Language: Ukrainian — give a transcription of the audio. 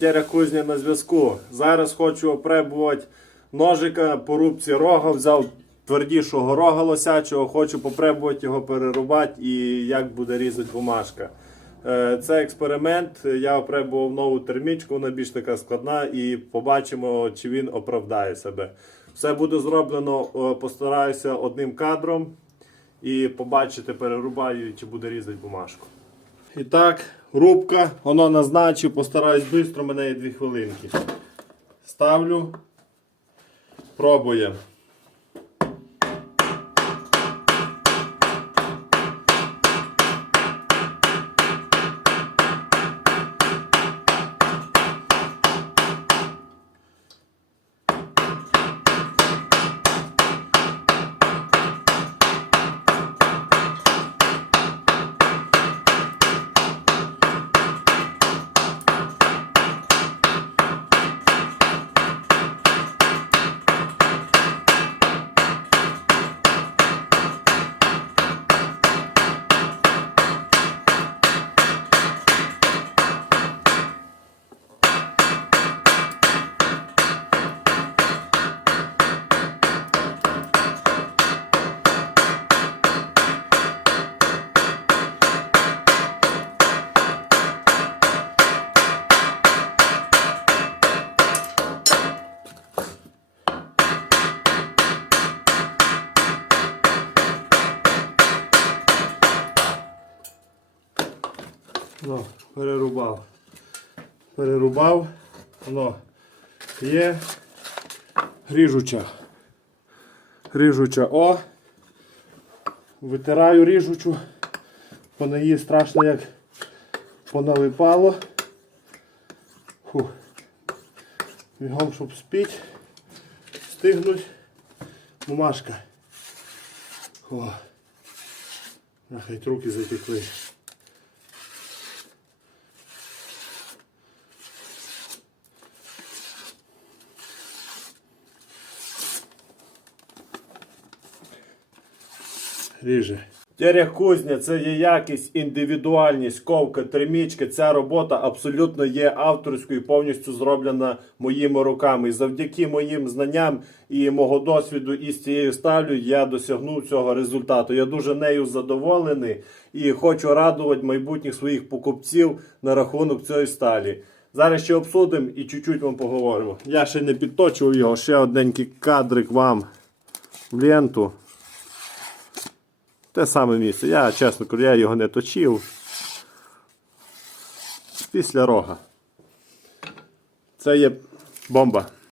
Теря кузня на зв'язку. Зараз хочу опробувати ножика по рубці рога. Взяв твердішого рога лосячого, хочу попробувати його перерубати і як буде різати бумажка. Е, Це експеримент. Я опробував нову термічку, вона більш така складна, і побачимо, чи він оправдає себе. Все буде зроблено, е, постараюся одним кадром і побачите, перерубаю, чи буде різати бумажку. І так, рубка, воно назначив, постараюсь швидко, мене є 2 хвилинки. Ставлю, пробуємо. Ну, перерубав. Перерубав. Воно є ріжуча. Ріжуча О. Витираю ріжучу. По неї страшно як поналипало. Фу. Бігом, щоб спіть, стигнуть. Бумажка. О. Нахай руки затекли. Ріже. Кузня це є якість, індивідуальність, ковка, тримічка. Ця робота абсолютно є авторською, повністю зроблена моїми руками. І завдяки моїм знанням і мого досвіду із цією сталю я досягнув цього результату. Я дуже нею задоволений і хочу радувати майбутніх своїх покупців на рахунок цієї сталі. Зараз ще обсудимо і чуть-чуть вам поговоримо. Я ще не підточував його, ще одненький кадрик вам в ленту. Те саме місце. Я, чесно кажу, я його не точив. Після рога. Це є бомба.